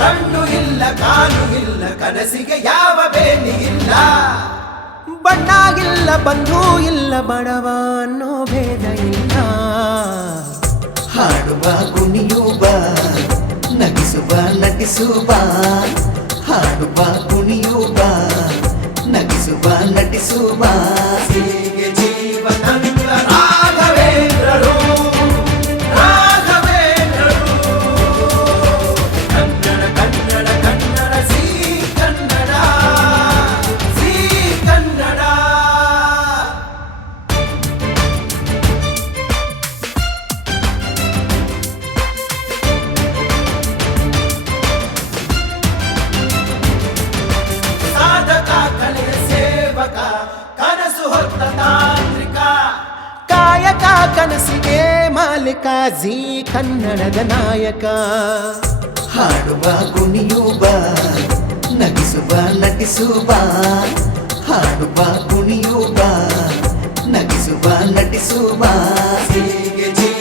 ಕಣ್ಣು ಇಲ್ಲ ಕಾಲು ಇಲ್ಲ ಕನಸಿಗೆ ಯಾವ ಬೇಲಿ ಇಲ್ಲ ಬಣ್ಣ ಇಲ್ಲ ಬಂಧು ಇಲ್ಲ ಬಡವ ಅನ್ನೋ ಭೇದ ಇಲ್ಲ ಹಾಡುವ ಕುಣಿಯುವ ನಗಿಸುವ ನಟಿಸುವ ಹಾಡುವ ಕುಣಿಯುವ ನಗಿಸುವ ನಟಿಸುವ ಹೀಗೆ ಜೀವನಂತ ರಾಘವೇಂದ್ರರು ರಾಘವೇಂದ್ರರು ಕನ್ನಡ ಕನ್ನಡ ಕನ್ನಡ ಸಿ ಕನ್ನಡ ಸಿ ಕನ್ನಡ ಸಾಧಕ ಕಲೆಯ ಸೇವಕ ಕನಸು ಹೊತ್ತ ತಾಂತ್ರಿಕ ಕಾಯಕ ಕನಸಿಗೆ ಮಾಲೀಕ ಜೀ ಕನ್ನಡದ ನಾಯಕ ಹಾಡುವ ಕುಣಿಯುವ ನಗಿಸುವ ನಟಿಸುವ ಹಾಡುವ ಕುಣಿಯುವ ನಗಿಸುವ ನಟಿಸುವ ಹೀಗೆ ಜೀವನ